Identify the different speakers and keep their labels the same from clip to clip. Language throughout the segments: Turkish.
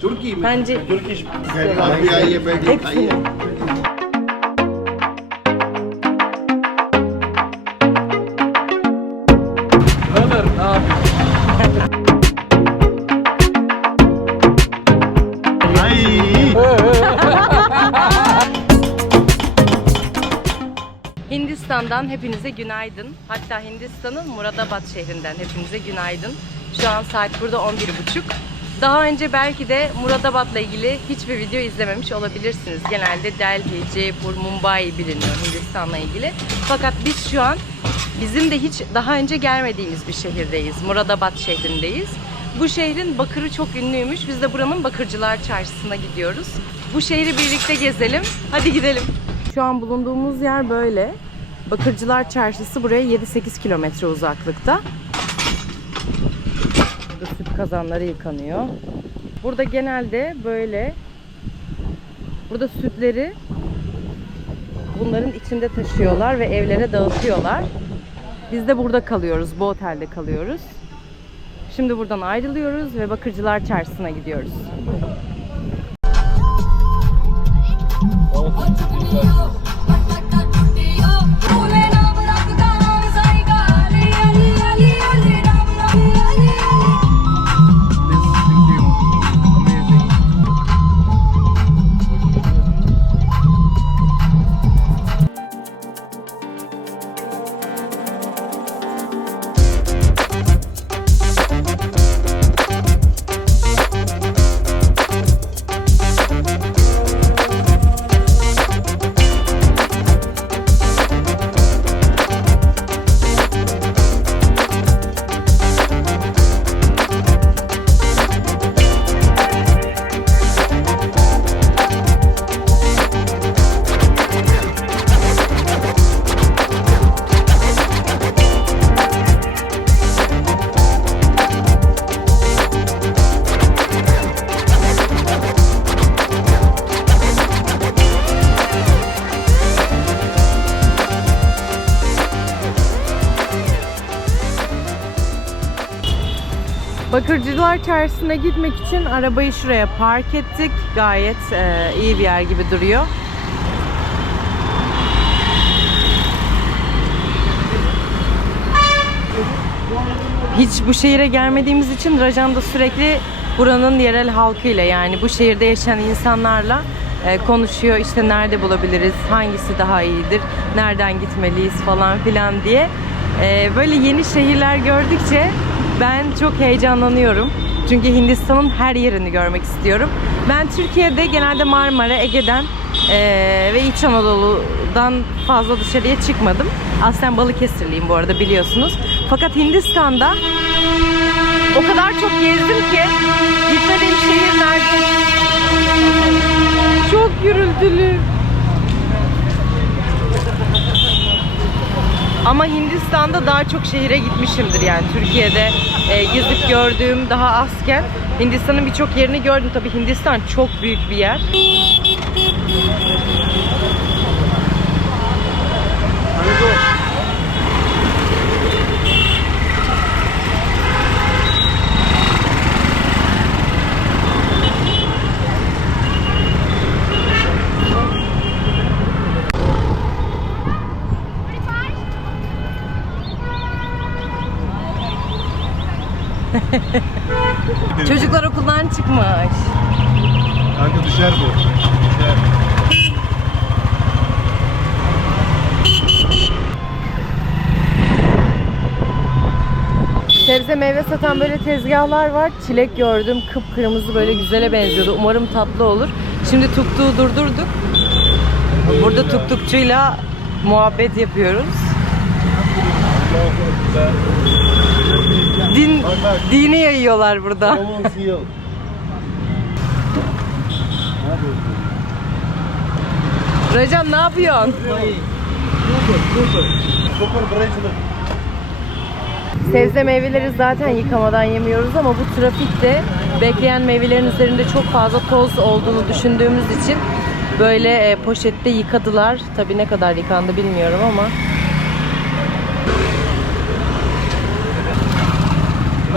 Speaker 1: Türkiye
Speaker 2: mi? Bence
Speaker 3: Turkish. Hepsi.
Speaker 2: Hindistan'dan hepinize günaydın. Hatta Hindistan'ın Muradabad şehrinden hepinize günaydın. Şu an saat burada 11.30. Daha önce belki de Muradabad'la ilgili hiçbir video izlememiş olabilirsiniz. Genelde Delhi, Jaipur, Mumbai biliniyor Hindistan'la ilgili. Fakat biz şu an bizim de hiç daha önce gelmediğimiz bir şehirdeyiz. Muradabad şehrindeyiz. Bu şehrin bakırı çok ünlüymüş. Biz de buranın Bakırcılar Çarşısı'na gidiyoruz. Bu şehri birlikte gezelim. Hadi gidelim. Şu an bulunduğumuz yer böyle. Bakırcılar Çarşısı buraya 7-8 kilometre uzaklıkta. Kazanları yıkanıyor. Burada genelde böyle burada sütleri bunların içinde taşıyorlar ve evlere dağıtıyorlar. Biz de burada kalıyoruz. Bu otelde kalıyoruz. Şimdi buradan ayrılıyoruz ve Bakırcılar Çarşısı'na gidiyoruz. Bakırcılar Çarşısı'na gitmek için arabayı şuraya park ettik. Gayet e, iyi bir yer gibi duruyor. Hiç bu şehire gelmediğimiz için Rajan da sürekli buranın yerel halkıyla yani bu şehirde yaşayan insanlarla e, konuşuyor. İşte nerede bulabiliriz, hangisi daha iyidir, nereden gitmeliyiz falan filan diye. E, böyle yeni şehirler gördükçe ben çok heyecanlanıyorum. Çünkü Hindistan'ın her yerini görmek istiyorum. Ben Türkiye'de genelde Marmara, Ege'den e, ve İç Anadolu'dan fazla dışarıya çıkmadım. Aslen Balıkesirliyim bu arada biliyorsunuz. Fakat Hindistan'da o kadar çok gezdim ki gitmediğim şehirler çok gürültülü. Ama Hindistan'da daha çok şehire gitmişimdir yani Türkiye'de e, gezip gördüğüm daha azken Hindistan'ın birçok yerini gördüm. Tabii Hindistan çok büyük bir yer. Çocuklar okuldan çıkmış.
Speaker 3: Kanka düşer bu. Düşer.
Speaker 2: Sebze meyve satan böyle tezgahlar var. Çilek gördüm. Kıpkırmızı böyle güzele benziyordu. Umarım tatlı olur. Şimdi tuktuğu durdurduk. Burada tuktukçuyla muhabbet yapıyoruz. Din, dini yayıyorlar burada. Racan ne yapıyorsun? Sebze meyveleri zaten yıkamadan yemiyoruz ama bu trafikte bekleyen meyvelerin üzerinde çok fazla toz olduğunu düşündüğümüz için böyle e, poşette yıkadılar. Tabii ne kadar yıkandı bilmiyorum ama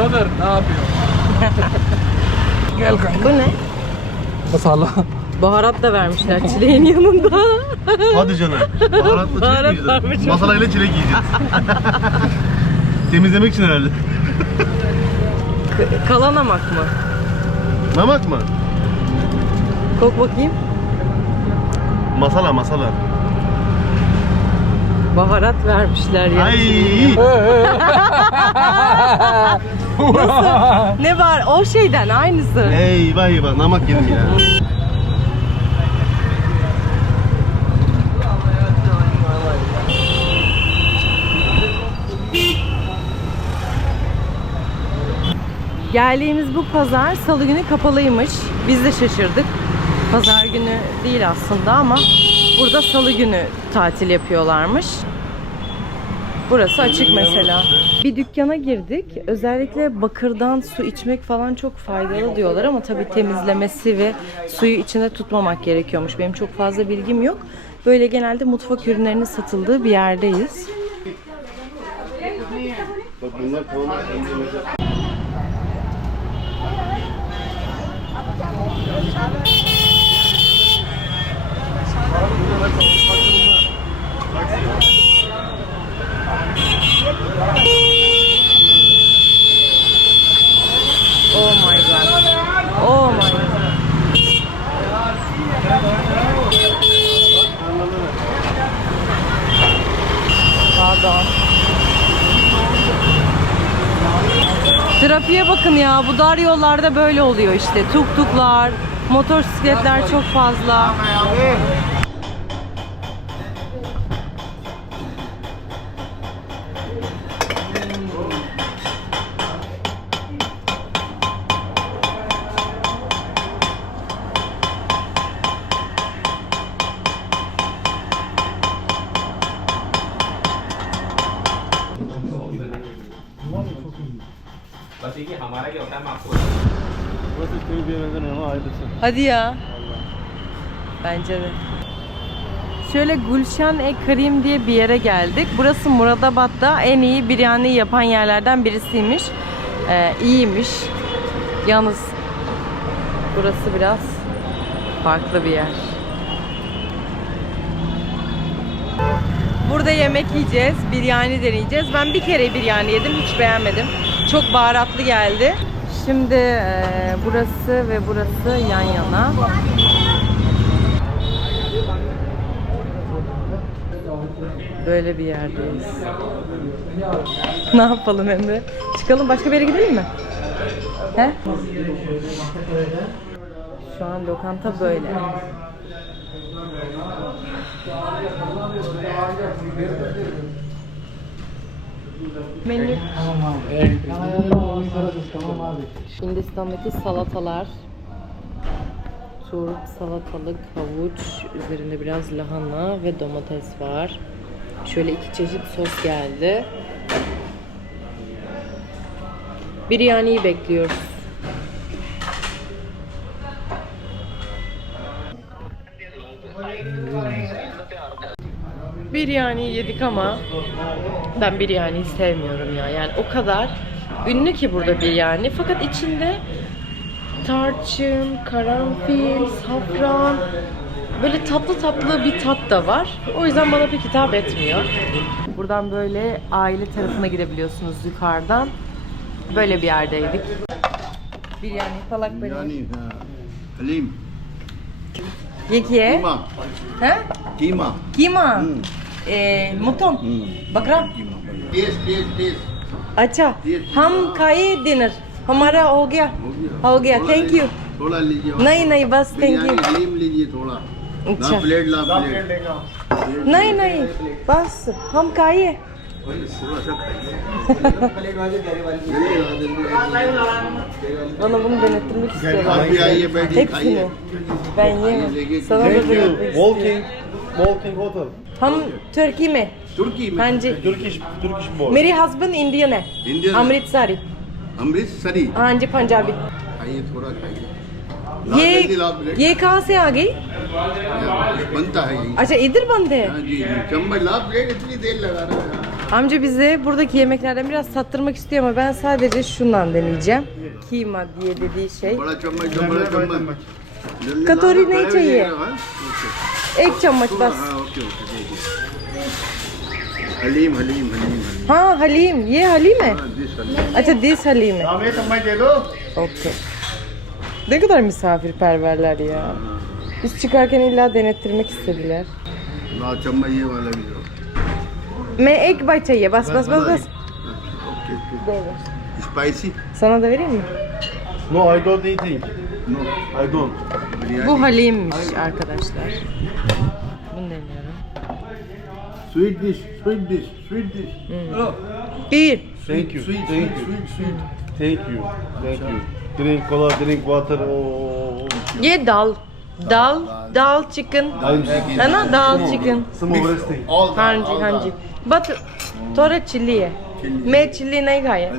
Speaker 3: Brother ne yapıyorsun?
Speaker 2: Bu ne?
Speaker 3: Masala.
Speaker 2: Baharat da vermişler çileğin yanında.
Speaker 3: Hadi canım. Baharatla
Speaker 2: Baharat
Speaker 3: çilek
Speaker 2: varmış.
Speaker 3: yiyeceğiz. Masalayla çilek yiyeceğiz. Temizlemek için herhalde.
Speaker 2: Kalanamak mı?
Speaker 3: Namak mı?
Speaker 2: Kok bakayım.
Speaker 3: Masala masala.
Speaker 2: Baharat vermişler ya.
Speaker 3: Ay.
Speaker 2: Ne var? O şeyden aynısı.
Speaker 3: Eyvah eyvah namak yedim ya.
Speaker 2: Geldiğimiz bu pazar salı günü kapalıymış. Biz de şaşırdık. Pazar günü değil aslında ama burada salı günü tatil yapıyorlarmış. Burası açık mesela. Bir dükkana girdik. Özellikle bakırdan su içmek falan çok faydalı diyorlar ama tabii temizlemesi ve suyu içinde tutmamak gerekiyormuş. Benim çok fazla bilgim yok. Böyle genelde mutfak ürünlerinin satıldığı bir yerdeyiz.
Speaker 3: Bak bunlar.
Speaker 2: Oh Trafiğe bakın ya. Bu dar yollarda böyle oluyor işte. Tuk tuklar, motosikletler çok fazla.
Speaker 3: Burası köy bir yerden ama ayrılsın.
Speaker 2: Hadi ya. Bence de. Şöyle Gülşen E Karim diye bir yere geldik. Burası Muradabad'da en iyi biryani yapan yerlerden birisiymiş. Ee, iyiymiş. Yalnız burası biraz farklı bir yer. Burada yemek yiyeceğiz, biryani deneyeceğiz. Ben bir kere biryani yedim, hiç beğenmedim. Çok baharatlı geldi. Şimdi eee, burası ve burası yan yana. Böyle bir yerdeyiz. ne yapalım Emre? Çıkalım başka bir yere gidelim mi? He? Şu an lokanta böyle. Menü. Hindistan'daki salatalar. Turp, salatalık, havuç, üzerinde biraz lahana ve domates var. Şöyle iki çeşit sos geldi. Biryaniyi bekliyoruz. biryani yedik ama ben biryaniyi sevmiyorum ya. Yani o kadar ünlü ki burada biryani. Fakat içinde tarçın, karanfil, safran böyle tatlı tatlı bir tat da var. O yüzden bana pek hitap etmiyor. Buradan böyle aile tarafına gidebiliyorsunuz yukarıdan. Böyle bir yerdeydik. Biryani, palak biryani.
Speaker 1: Halim.
Speaker 2: Ye ki ye.
Speaker 1: Kima.
Speaker 2: Ha?
Speaker 1: Kima.
Speaker 2: Kima.
Speaker 1: Hmm.
Speaker 2: ए, मुतम
Speaker 1: हम्म,
Speaker 2: बकरा
Speaker 1: कीमा test test test
Speaker 2: अच्छा
Speaker 1: ये
Speaker 2: हम खाए डिनर हमारा हो गया
Speaker 1: हो गया
Speaker 2: हो गया
Speaker 1: थोड़ा
Speaker 2: थैंक यू
Speaker 1: लीजिए, थोड़ा लीजिए और
Speaker 2: नहीं नहीं बस थैंक यू
Speaker 1: बिरयानी हलीम लीजिए थोड़ा
Speaker 2: अच्छा।
Speaker 1: ला प्लेट ला प्लेट
Speaker 2: नहीं नहीं बस हम खाइए
Speaker 1: थोड़ा सा खाइए जल्दी आ, जल्दी
Speaker 2: Bana bunu denettirmek
Speaker 1: आ।
Speaker 2: istiyorlar.
Speaker 1: आप भी आइए बैठिए
Speaker 2: Hepsini.
Speaker 1: खाइए
Speaker 2: Ben
Speaker 1: Thank
Speaker 2: yiyemem.
Speaker 1: you.
Speaker 2: Sana da
Speaker 3: Thank you.
Speaker 2: denetmek istiyorum.
Speaker 3: Walking. Walking hotel.
Speaker 2: हम तुर्की में
Speaker 1: तुर्की में
Speaker 2: हाँ जी
Speaker 3: Turkish Turkish boy.
Speaker 2: मेरी हस्बैंड इंडियन है
Speaker 1: इंडियन
Speaker 2: अमृतसरी
Speaker 1: अमृतसरी
Speaker 2: हाँ जी पंजाबी
Speaker 1: खाइए थोड़ा खाइए ला जल्दी
Speaker 2: ये
Speaker 1: ला प्लेट
Speaker 2: ये कहाँ से आ गई
Speaker 1: बनता है यही
Speaker 2: अच्छा इधर बंद है
Speaker 1: हाँ जी जी चम्मच ला प्लेट इतनी देर लगा रहा है
Speaker 2: Amca bize buradaki yemeklerden biraz tattırmak istiyor ama ben sadece şundan deneyeceğim. kima diye dediği şey.
Speaker 1: बड़ा चम्मच दो बड़ा चम्मच जल्दी
Speaker 2: कटोरी
Speaker 1: लाओ,
Speaker 2: नहीं
Speaker 1: कड़ाही
Speaker 2: चाहिए।
Speaker 1: ले लो, हाँ? ओके।
Speaker 2: एक चम्मच बस
Speaker 1: हाँ ओके ओके देखिए हलीम हलीम हलीम हलीम
Speaker 2: हाँ हलीम ये हलीम है
Speaker 1: हाँ दिस हलीम
Speaker 2: अच्छा दिस हलीम है
Speaker 3: Tamam चम्मच दे दो
Speaker 2: Okey. Ne kadar misafirperverler ya. Biz çıkarken illa denettirmek istediler.
Speaker 1: लाओ चम्मच ये वाला भी दो
Speaker 2: Me ek bay चाहिए बस बस बस बस.
Speaker 1: Okay okay spicy
Speaker 2: Sana da vereyim mi?
Speaker 3: No I don't eating
Speaker 1: no
Speaker 3: I don't
Speaker 1: biryani
Speaker 2: Bu halimmiş arkadaşlar. Bunu deniyorum.
Speaker 1: Sweet dish sweet dish sweet dish low
Speaker 2: İyi.
Speaker 3: Thank you
Speaker 1: sweet
Speaker 3: Thank
Speaker 1: sweet
Speaker 3: you
Speaker 1: sweet sweet
Speaker 3: Thank you Thank you Drink cola drink water oh, oh,
Speaker 2: Ye dal. Dal. Dal chicken.
Speaker 3: I'm
Speaker 2: है ना दाल chicken
Speaker 3: Some of resting
Speaker 1: all
Speaker 2: हाँ जी हाँ जी but थोड़ा chilli है मैं चिल्ली नहीं खाया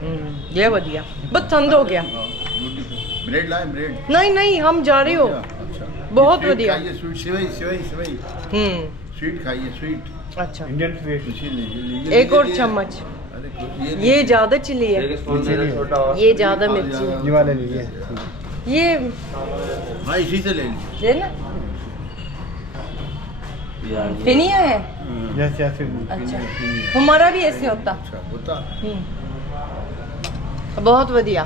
Speaker 2: हम्म, ये बढ़िया बस ठंड हो गया
Speaker 1: ब्रेड लाए ब्रेड
Speaker 2: नहीं नहीं हम जा रहे हो बहुत
Speaker 1: स्वीट
Speaker 2: बढ़िया।
Speaker 1: खाइए स्वीट सेवई सेवई सेवई।
Speaker 2: हम्म।
Speaker 1: स्वीट खाइए स्वीट
Speaker 2: अच्छा।
Speaker 3: Indian fish
Speaker 1: खुशी लीजिए लीजिए
Speaker 2: एक और
Speaker 1: लीजिए।
Speaker 2: चम्मच।
Speaker 1: अरे ये
Speaker 2: ये ज़्यादा चिल्ली है। ये ज़्यादा मिर्ची। है
Speaker 3: ये वाले लीजिए।
Speaker 2: ये
Speaker 1: हाँ इसी से ले लीजिए।
Speaker 2: ये ना। फिनिया है?
Speaker 3: Yes yes
Speaker 2: अच्छा। हमारा भी ऐसे होता।
Speaker 1: अच्छा होता।
Speaker 2: हम्म। बहुत बढ़िया।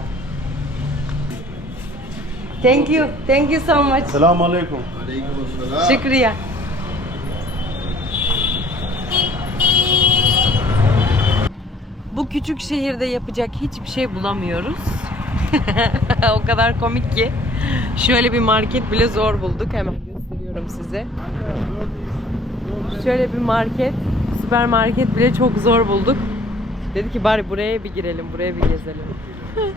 Speaker 2: Thank you. Thank you so much.
Speaker 3: Selamun Aleyküm.
Speaker 1: Aleyküm.
Speaker 2: Şükriye. Bu küçük şehirde yapacak hiçbir şey bulamıyoruz. o kadar komik ki. Şöyle bir market bile zor bulduk. Hemen gösteriyorum size. Şöyle bir market, süpermarket bile çok zor bulduk. Dedi ki bari buraya bir girelim, buraya bir gezelim.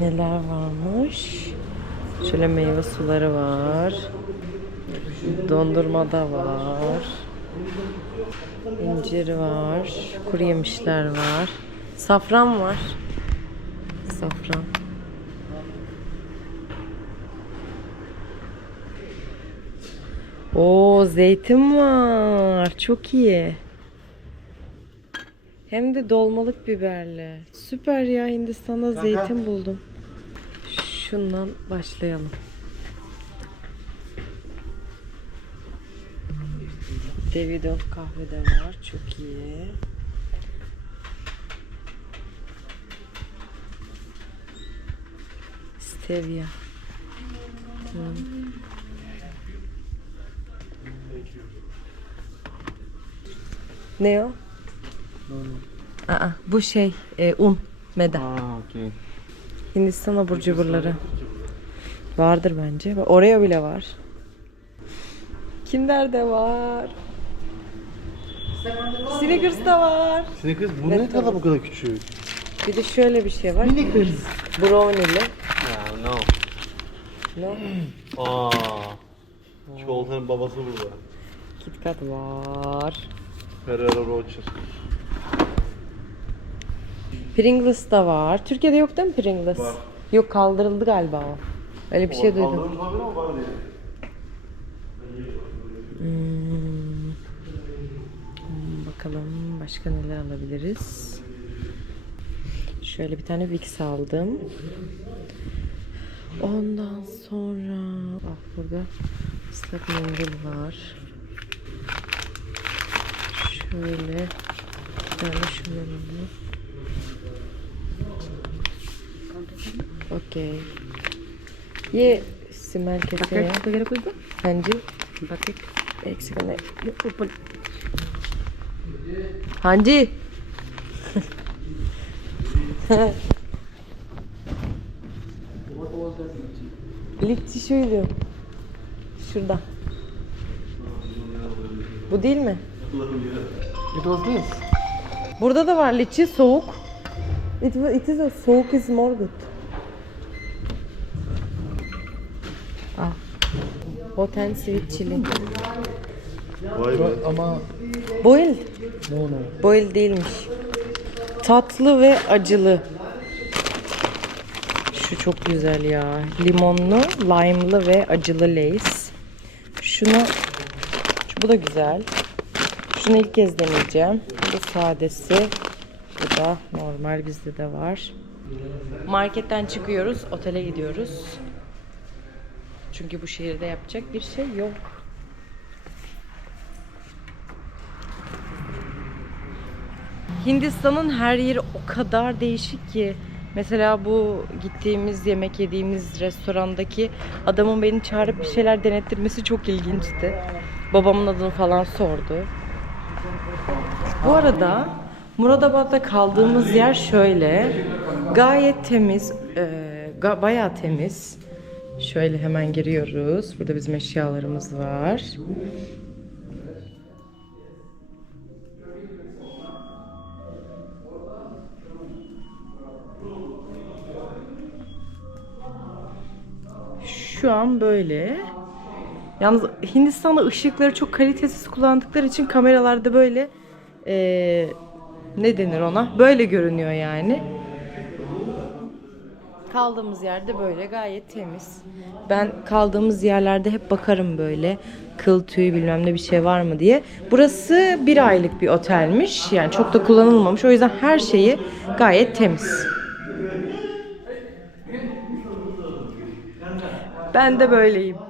Speaker 2: Neler varmış? Şöyle meyve suları var. Dondurma da var. İncir var. Kuru yemişler var. Safran var. Safran. Oo zeytin var. Çok iyi. Hem de dolmalık biberli. Süper ya Hindistan'da zeytin buldum. Şundan başlayalım. Davidoff kahve de var. Çok iyi. Stevia. Tamam. Ne o? Aa, bu şey e, un, meda.
Speaker 3: Okay
Speaker 2: Hindistan abur cuburları. Vardır bence. Oreo bile var. Kinder de var. Snickers da var.
Speaker 3: Snickers bu ne kadar bu kadar küçük?
Speaker 2: Bir de şöyle bir şey var. Snickers. Brownie'li.
Speaker 3: Ya no
Speaker 2: No?
Speaker 3: Aa Çikolatanın babası burada
Speaker 2: KitKat var.
Speaker 3: Ferrero Rocher
Speaker 2: Pringles da var. Türkiye'de yok değil mi Pringles?
Speaker 3: Var.
Speaker 2: Yok kaldırıldı galiba o. Öyle bir şey duydum.
Speaker 3: Olabilir ama var diye
Speaker 2: Hmm. Bakalım başka neler alabiliriz. Şöyle bir tane Vicks aldım. Ondan sonra bak burada ıslak mendil var. Şöyle bir tane şundan alayım. Okay ये इस्तेमाल कैसे है वगैरह कुछ हाँ जी बकेट एक सेकंड ये ऊपर हाँ जी Litçi şuydu. Şurada. Bu değil mi?
Speaker 3: It was this
Speaker 2: Burada da var litçi soğuk. It, it is a soğuk is more good. Hot and sweet chili.
Speaker 3: Vay be
Speaker 4: Ama
Speaker 2: Boiled.
Speaker 4: no no.
Speaker 2: Boiled değilmiş. Tatlı ve acılı. Şu çok güzel ya. Limonlu, lime'lı ve acılı lace. Şuna Bu da güzel. Şunu ilk kez deneyeceğim. Bu sadesi. Bu da normal bizde de var. Marketten çıkıyoruz, otele gidiyoruz. Çünkü bu şehirde yapacak bir şey yok. Hindistan'ın her yeri o kadar değişik ki. Mesela bu gittiğimiz yemek yediğimiz restorandaki adamın beni çağırıp bir şeyler denettirmesi çok ilginçti. Babamın adını falan sordu. Bu arada Muradabad'da kaldığımız yer şöyle. Gayet temiz, e, ga- bayağı temiz. Şöyle hemen giriyoruz. Burada bizim eşyalarımız var. Şu an böyle. Yalnız Hindistan'da ışıkları çok kalitesiz kullandıkları için kameralarda böyle eee, ne denir ona? Böyle görünüyor yani. Kaldığımız yerde böyle gayet temiz. Ben kaldığımız yerlerde hep bakarım böyle kıl tüy bilmem ne bir şey var mı diye. Burası bir aylık bir otelmiş. Yani çok da kullanılmamış. O yüzden her şeyi gayet temiz. Ben de böyleyim.